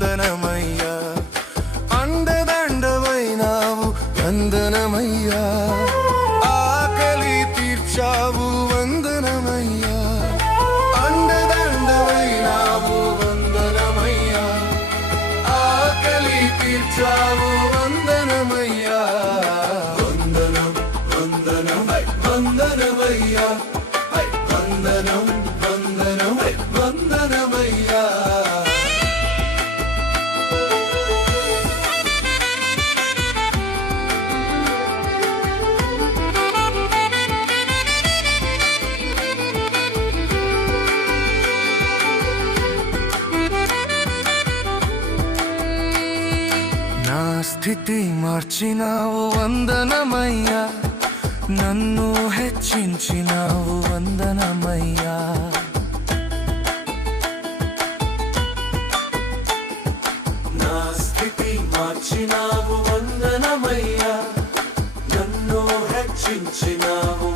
వందనమయ్యా. అండదండవైనావు వందనమయ్యా. ఆకలి తీర్చావు వందనమయ్యా. అండదండవైనావు వందనమయ్యా. ఆకలి తీర్చావు వందనమయ్యా. వందనం వందనం వందనమయ్యా. వందనం వందనం వందనమయ్యా. నా స్థితి మార్చినావు వందనమయ్యా. నన్ను హెచ్చించినావు వందనమయ్యా. నా స్థితి మార్చినావు వందనమయ్యా. నన్ను హెచ్చించినావు